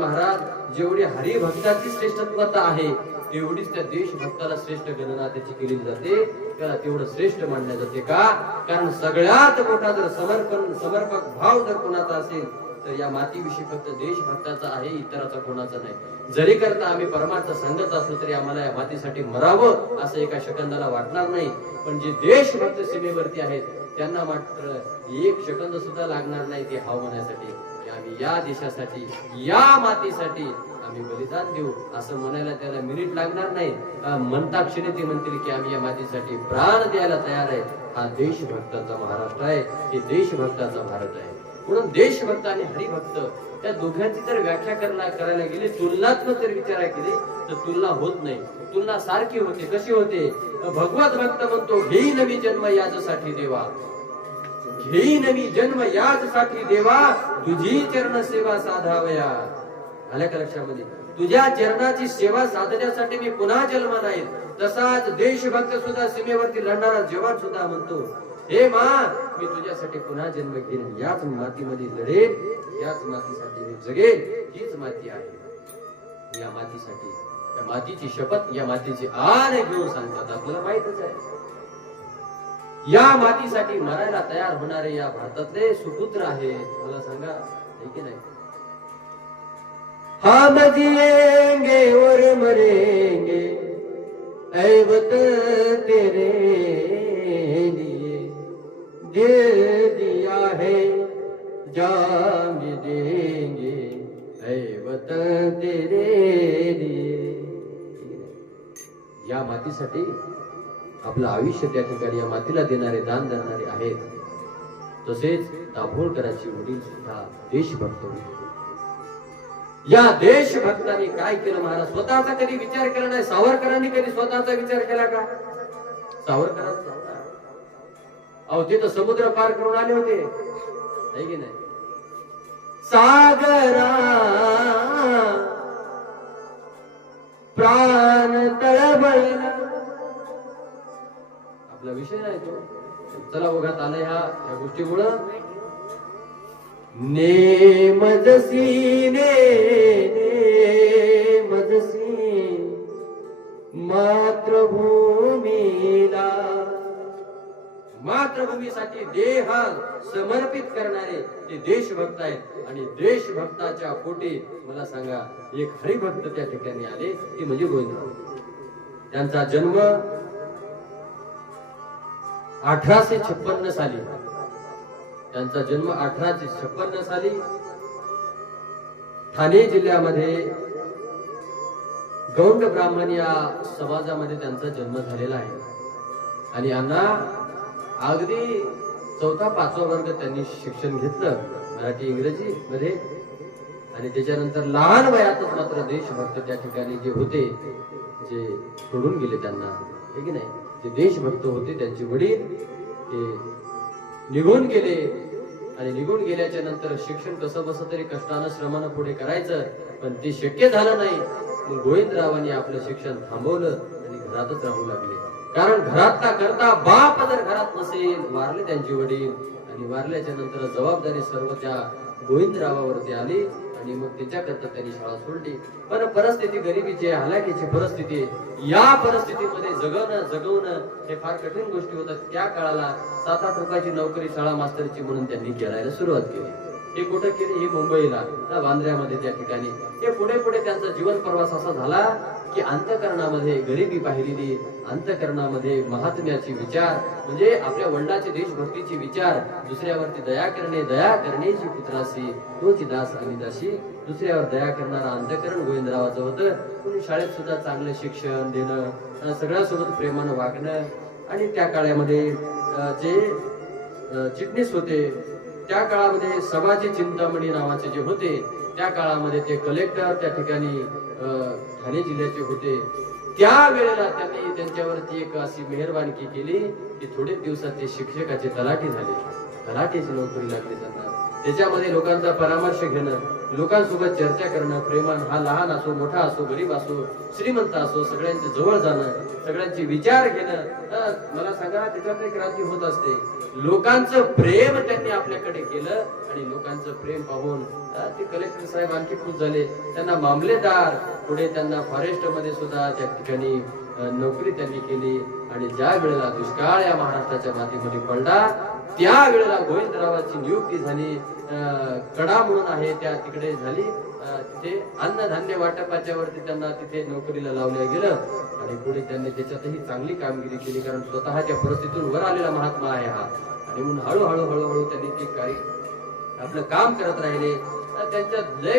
महाराज जेवढी हरिभक्ताची श्रेष्ठत्वता आहे तेवढीच त्या देशभक्ताला श्रेष्ठ गणना त्याची केली जाते. त्याला तेवढं श्रेष्ठ मानले जाते का? कारण सगळ्यात मोठा जर समर्पण समर्पक भाव जर कोणाचा असेल तर या मातीविषयी फक्त देशभक्ताचा आहे इतराचा कोणाचा नाही. जरी करता आम्ही परमार्थ सांगत असलो तरी आम्हाला या मातीसाठी मरावं असं एका शकंदाला वाटणार नाही. पण जे देशभक्त सीमेवरती आहेत त्यांना मात्र एक सेकंद सुद्धा लागणार नाही ते हाव म्हणण्यासाठी की आम्ही या देशासाठी या मातीसाठी आम्ही बलिदान देऊ. असं म्हणायला त्याला मिनिट लागणार नाही. म्हणता क्षणी ते म्हणतील की आम्ही या मातीसाठी प्राण द्यायला तयार आहे. हा देशभक्ताचा महाराष्ट्र आहे. हे देशभक्ताचा भारत आहे. म्हणून देशभक्त आणि हरिभक्त त्या दोघांची जर व्याख्या करला करायला गेली तुलनात्मक जर विचार केली तर तुलना होत नाही. तुलना सारखी होते. कशी होते? भगवत भक्त म्हणतो घेई नवी जन्म याच्यासाठी देवा. घेई नवी जन्म याचसाठी देवा तुझी चरण सेवा साधावया. आल्या का लक्षामध्ये? तुझ्या चरणाची सेवा साधण्यासाठी मी पुन्हा जन्म नाही तसाच देशभक्त सुद्धा सीमेवरती लढणारा जवान सुद्धा म्हणतो हे मा मी तुझ्यासाठी पुन्हा जन्म घेईन. याच मातीमध्ये लढेन. याच मातीसाठी मी जगेन. हीच माती आहे. या मातीसाठी या मातीची शपथ या मातीची आण घेऊन सांगतात. आपल्याला माहितच आहे. या मातीसाठी मरायला तयार होणारे या भारतातले सुपुत्र आहेत. मला सांगा की नाही? हम जिएंगे और मरेंगे ऐवत तेरे लिए दे दिया है जान देंगे ऐवत तेरे मातीसाठी आपलं आयुष्य त्या ठिकाणी या मातीला देणारे दान देणारे आहेत. तसेच दाभोळकरांची वडील सुद्धा देशभक्त होते. या देशभक्तांनी काय केलं महाराज? स्वतःचा कधी विचार केला नाही? सावरकरांनी कधी स्वतःचा विचार केला का? सावरकरांचा अहो ते तर समुद्र पार करून आले होते. नाही की नाही? सागरा विषय नाही तो. चला बघत आला ह्या या गोष्टीमुळं. नेमजसी नेमजसी मातृभूमीला. मातृभूमीसाठी देह समर्पित करणारे ते देशभक्त आहेत आणि देशभक्ताच्या पोटी मला सांगा एक हरिभक्त त्या ठिकाणी आले ते म्हणजे गोविंदराव त्यांचा जन्म अठराशे छप्पन्न साली। त्यांचा जन्म अठराशे छप्पन्न साली। ठाणे जिल्ह्यामध्ये गौंड ब्राह्मण या समाजामध्ये त्यांचा जन्म झालेला आहे. आणि यांना अगदी चौथा पाचवा वर्ग त्यांनी शिक्षण घेतलं मराठी इंग्रजी मध्ये आणि त्याच्यानंतर लहान वयातच मात्र देशभक्त त्या ठिकाणी जे होते जे सोडून गेले त्यांना. हे की नाही? जे देशभक्त होते त्यांचे वडील ते निघून गेले. आणि निघून गेल्याच्यानंतर शिक्षण कसं बसं तरी कष्टानं श्रमानं पुढे करायचं पण ते शक्य झालं नाही. मग गोविंदरावांनी आपलं शिक्षण थांबवलं आणि घरातच राहू लागले. कारण घरातला करता बाप जर घरात नसेल वारले त्यांचे वडील. आणि वारल्याच्या नंतर जबाबदारी सर्व त्या गोविंदरावावरती आली. आणि मग त्याच्याकरता त्यांनी शाळा सोडली. पण परिस्थिती गरिबीची आहे, हलाखीची परिस्थिती या परिस्थितीमध्ये जगवणं जगवणं हे फार कठीण गोष्टी होतात. त्या काळाला सात आठ रुपयाची नोकरी शाळा मास्तरची म्हणून त्यांनी करायला सुरुवात केली. हे कुठं केली? ही मुंबईला त्या बांद्र्यामध्ये त्या ठिकाणी. हे पुढे पुढे त्यांचा जीवन प्रवास असा झाला की अंतकरणामध्ये गरिबी पाहिलेली अंतकरणामध्ये महात्म्याची विचार म्हणजे आपल्या वडिलाचे देशभक्तीचे विचार दुसऱ्यावरती दया करणे दया करण्याची पुत्रासी तोची दास आणि दासी दुसऱ्यावर दया करणारा अंतकरण गोविंदरावाचं होतं. कोणी शाळेत सुद्धा चांगलं शिक्षण देणं सगळ्यासोबत प्रेमानं वागणं. आणि त्या काळामध्ये जे चिटणीस होते त्या काळामध्ये सभाजी चिंतामणी नावाचे जे होते त्या काळामध्ये ते कलेक्टर त्या ठिकाणी अं, ठाणे जिल्ह्याचे होते. त्या वेळेला त्यांनी त्यांच्यावरती एक अशी मेहरबानगी केली की थोडे दिवसात ते शिक्षकाचे तलाठी झाले. तलाठीची नोकरी लागली त्यांना. त्याच्यामध्ये लोकांचा परामर्श घेणं लोकांसोबत चर्चा करणं प्रेमान हा लहान असो मोठा असो गरीब असो श्रीमंत असो सगळ्यांच्या जवळ जाणं सगळ्यांचे विचार घेणं मला सांगा त्याच्यात एक क्रांती होत असते. लोकांचं प्रेम त्यांनी आपल्याकडे केलं आणि लोकांचं प्रेम पाहून ते कलेक्टर साहेब आणखी खुश झाले. त्यांना मामलेदार पुढे त्यांना फॉरेस्टमध्ये सुद्धा त्या ठिकाणी नोकरी त्यांनी केली. आणि ज्या वेळेला दुष्काळ या महाराष्ट्राच्या मातीमध्ये पडला त्या वेळेला गोविंदरावाची नियुक्ती झाली. कडा म्हणून आहे त्या तिकडे झाली. तिथे अन्नधान्य वाटपाच्या वरती त्यांना तिथे नोकरीला लावलं गेलं. आणि पुढे त्यांनी त्याच्यातही चांगली कामगिरी केली कारण स्वतःच्या परिस्थितीतून वर आलेला महात्मा आहे हा. आणि म्हणून हळूहळू हळूहळू त्यांनी ते कार्य आपलं काम करत राहिले. त्यांच्या लय